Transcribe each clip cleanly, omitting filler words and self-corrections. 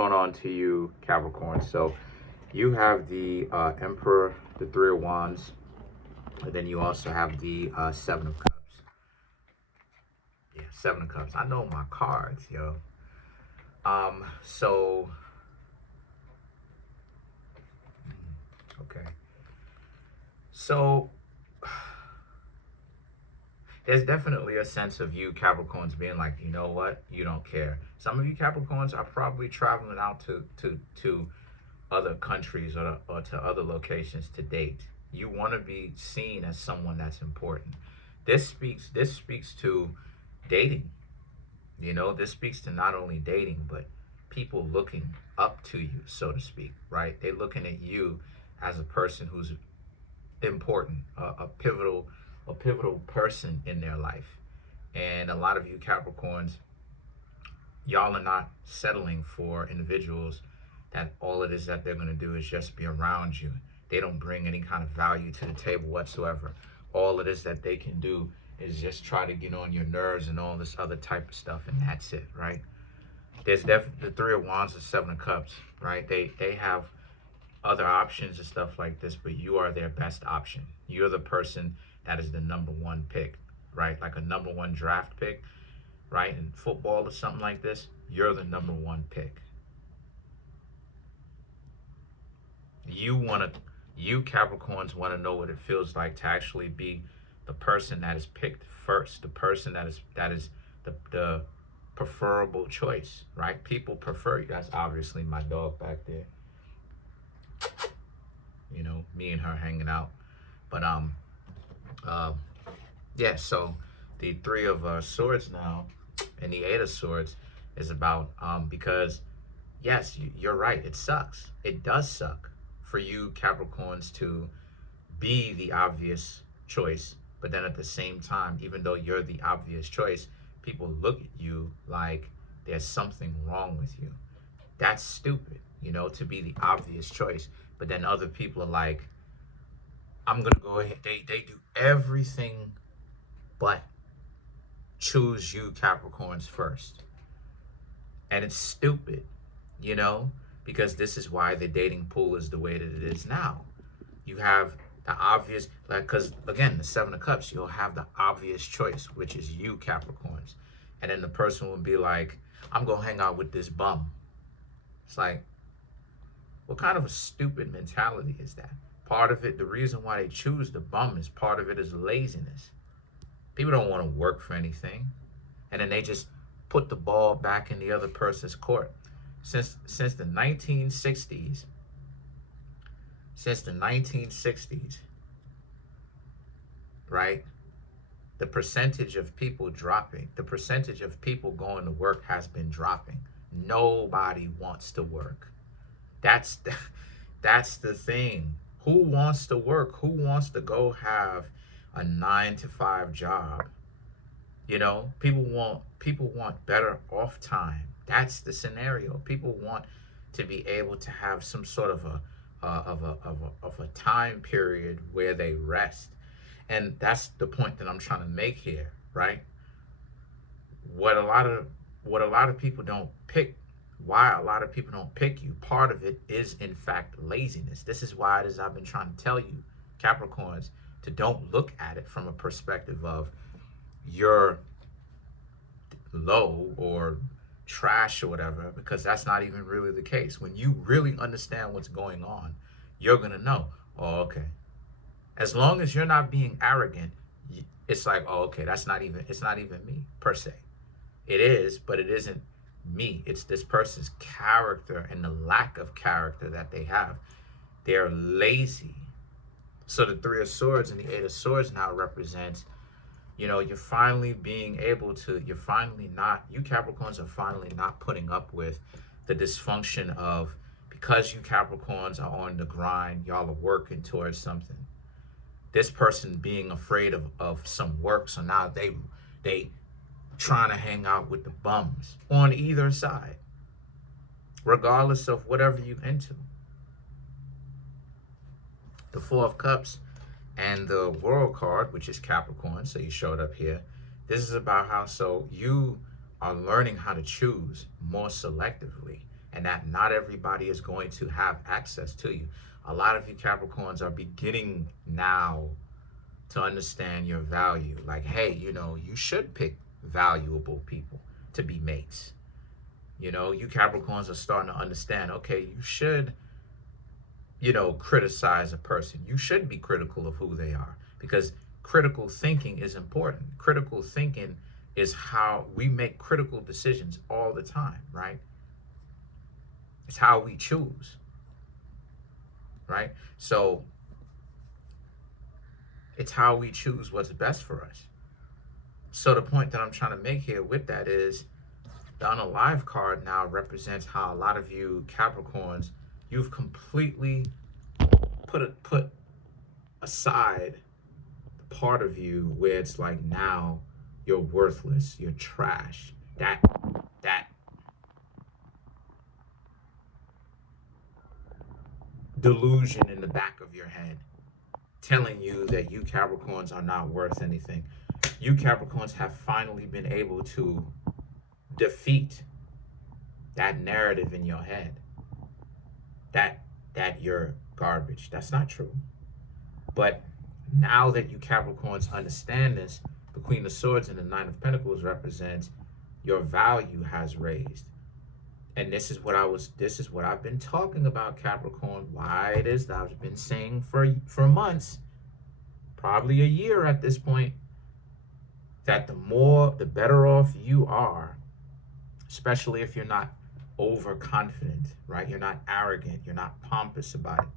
Going on to you, Capricorn. So you have the Emperor, the Three of Wands, and then you also have the Seven of Cups. Yeah, Seven of Cups. I know my cards, yo. So okay. So there's definitely a sense of you Capricorns being like, you know what, you don't care. Some of you Capricorns are probably traveling out to other countries or to other locations to date. You want to be seen as someone that's important. This speaks to dating. You know, this speaks to not only dating but people looking up to you, so to speak, right? They're looking at you as a person who's important, a pivotal person in their life. And a lot of you Capricorns, y'all are not settling for individuals that all it is that they're going to do is just be around you. They don't bring any kind of value to the table whatsoever. All it is that they can do is just try to get on your nerves and all this other type of stuff, and that's it, right? There's definitely the Three of Wands and Seven of Cups, right? They have other options and stuff like this, but you are their best option. You're the person that is the number one pick, right? Like a number one draft pick, right? In football or something like this, you're the number one pick. You Capricorns want to know what it feels like to actually be the person that is picked first, the person that is the preferable choice, right? People prefer you. That's obviously my dog back there. You know, me and her hanging out. But yeah, so the Three of Swords now and the Eight of Swords is about because yes, you're right, it sucks. It does suck for you Capricorns to be the obvious choice, but then at the same time, even though you're the obvious choice, people look at you like there's something wrong with you. That's stupid, you know, to be the obvious choice. But then other people are like, I'm gonna go ahead. They do everything but choose you Capricorns first. And it's stupid, you know, because this is why the dating pool is the way that it is now. You have the obvious, like, because again, the Seven of Cups, you'll have the obvious choice, which is you Capricorns. And then the person will be like, I'm gonna hang out with this bum. It's like, what kind of a stupid mentality is that? Part of it, the reason why they choose the bum is part of it is laziness. People don't want to work for anything. And then they just put the ball back in the other person's court. Since the 1960s, right? The percentage of people dropping, the percentage of people going to work has been dropping. Nobody wants to work. That's the thing. Who wants to work? Who wants to go have a 9-to-5 job? You know, people want better off time. That's the scenario. People want to be able to have some sort of a time period where they rest. And that's the point that I'm trying to make here, right? What a lot of people don't pick, why a lot of people don't pick you, part of it is in fact laziness. This is why it is I've been trying to tell you, Capricorns, to don't look at it from a perspective of you're low or trash or whatever, because that's not even really the case. When you really understand what's going on, you're gonna know, oh, okay. As long as you're not being arrogant, it's like, oh, okay, it's not even me per se. It is, but it isn't me. It's this person's character and the lack of character that they have. They're lazy. So the Three of Swords and the Eight of Swords now represents, you know, you're finally being able to, you Capricorns are finally not putting up with the dysfunction of, because you Capricorns are on the grind, y'all are working towards something. This person being afraid of some work, so now they trying to hang out with the bums on either side, regardless of whatever you into. The Four of Cups and the World card, which is Capricorn, so you showed up here. This is about how, so you are learning how to choose more selectively. and that not everybody is going to have access to you. A lot of you Capricorns are beginning now to understand your value. Like, hey, you know, you should pick valuable people to be mates. You know, you Capricorns are starting to understand, okay, you should, you know, criticize a person. You should be critical of who they are, because critical thinking is important. Critical thinking is how we make critical decisions all the time, right? It's how we choose, right? So it's how we choose what's best for us. So the point that I'm trying to make here with that is the unalive card now represents how a lot of you Capricorns, you've completely put aside the part of you where it's like, now you're worthless, you're trash. That delusion in the back of your head telling you that you Capricorns are not worth anything. You Capricorns have finally been able to defeat that narrative in your head that you're garbage. That's not true. But now that you Capricorns understand this, the Queen of Swords and the Nine of Pentacles represents your value has raised. And this is what I've been talking about, Capricorn. Why it is that I've been saying for months, probably a year at this point, that the better off you are, especially if you're not overconfident, right? You're not arrogant, you're not pompous about it.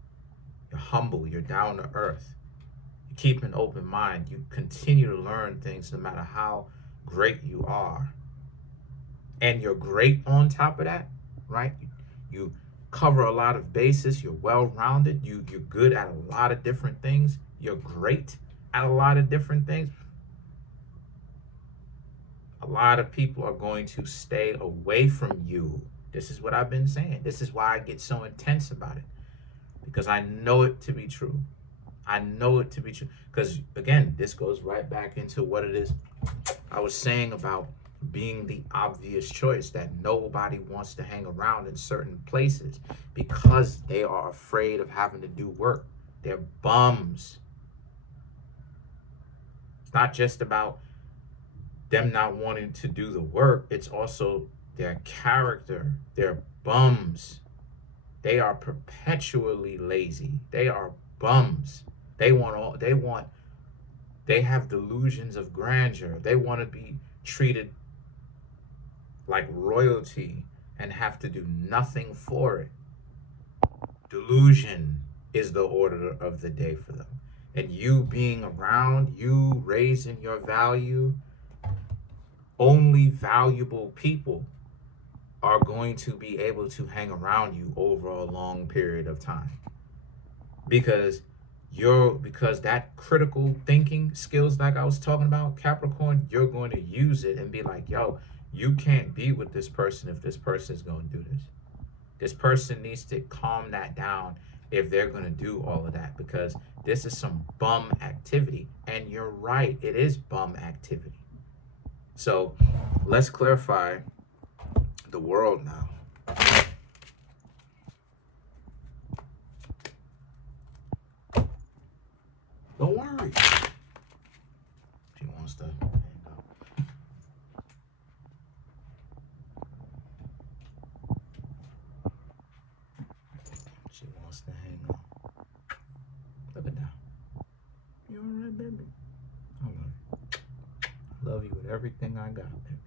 You're humble, you're down to earth. You keep an open mind, you continue to learn things no matter how great you are. And you're great on top of that, right? You cover a lot of bases, you're well-rounded, you're good at a lot of different things, you're great at a lot of different things. A lot of people are going to stay away from you. This is what I've been saying. This is why I get so intense about it, because I know it to be true. I know it to be true. Because again, this goes right back into what it is I was saying about being the obvious choice, that nobody wants to hang around in certain places because they are afraid of having to do work. They're bums. It's not just about them not wanting to do the work, it's also their character. They're bums. They are perpetually lazy. They are bums. They have delusions of grandeur. They want to be treated like royalty and have to do nothing for it. Delusion is the order of the day for them. And you being around, you raising your value, only valuable people are going to be able to hang around you over a long period of time. Because that critical thinking skills, like I was talking about, Capricorn, you're going to use it and be like, yo, you can't be with this person if this person is going to do this. This person needs to calm that down if they're going to do all of that, because this is some bum activity. And you're right, it is bum activity. So let's clarify the world now. Don't worry. She wants to hang up. She wants to hang up. Look at that. You all right, baby? I love you. I love you with everything I got, baby.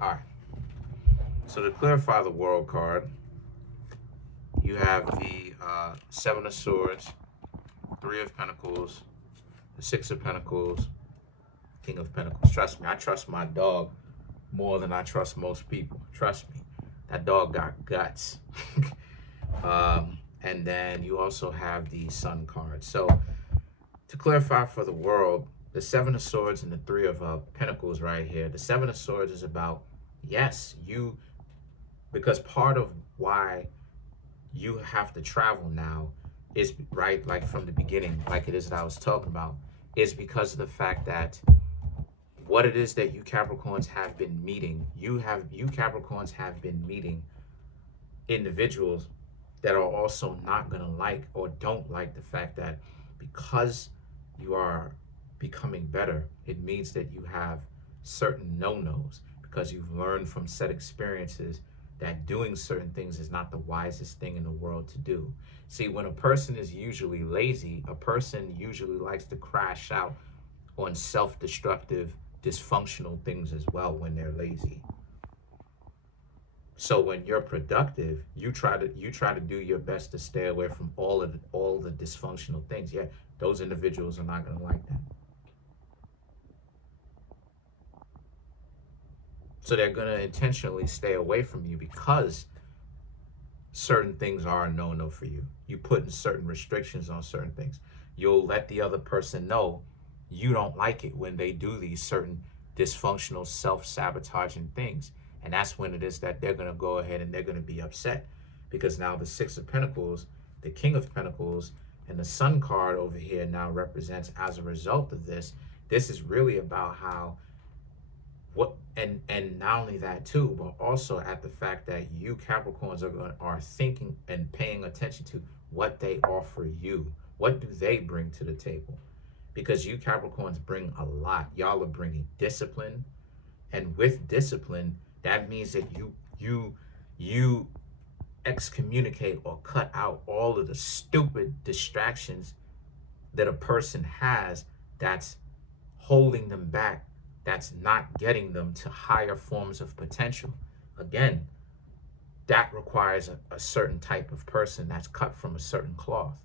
All right. So to clarify the world card, you have the Seven of Swords, Three of Pentacles, the Six of Pentacles, King of Pentacles. Trust me, I trust my dog more than I trust most people. Trust me, that dog got guts. And then you also have the Sun card. So to clarify for the world, the Seven of Swords and the Three of Pentacles right here. The Seven of Swords is about, yes, because part of why you have to travel now is, right, like from the beginning, like it is that I was talking about, is because of the fact that what it is that you Capricorns have been meeting. You Capricorns have been meeting individuals that are also not going to like or don't like the fact that because you are becoming better, it means that you have certain no-nos because you've learned from set experiences that doing certain things is not the wisest thing in the world to do. See, when a person is usually lazy, a person usually likes to crash out on self-destructive, dysfunctional things as well when they're lazy. So when you're productive, you try to do your best to stay away from all the dysfunctional things. Yeah, those individuals are not going to like that. So they're going to intentionally stay away from you because certain things are a no-no for you. You put in certain restrictions on certain things. You'll let the other person know you don't like it when they do these certain dysfunctional, self-sabotaging things. And that's when it is that they're going to go ahead and they're going to be upset because now the Six of Pentacles, the King of Pentacles, and the Sun card over here now represents, as a result of this, this is really about how what and not only that too, but also at the fact that you Capricorns are thinking and paying attention to what they offer you. What do they bring to the table? Because you Capricorns bring a lot. Y'all are bringing discipline, and with discipline, that means that you excommunicate or cut out all of the stupid distractions that a person has that's holding them back, that's not getting them to higher forms of potential. Again, that requires a certain type of person that's cut from a certain cloth.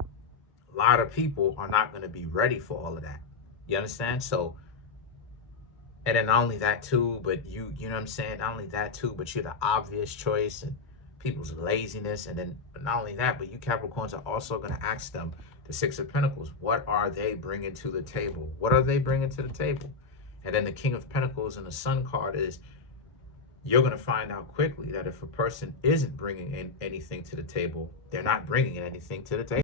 A lot of people are not going to be ready for all of that. You understand? So, and then not only that too, but you know what I'm saying? Not only that too, but you're the obvious choice and people's laziness. And then not only that, but you Capricorns are also going to ask them, the Six of Pentacles, what are they bringing to the table? What are they bringing to the table? And then the King of Pentacles and the Sun card is, you're going to find out quickly that if a person isn't bringing anything to the table, they're not bringing anything to the table.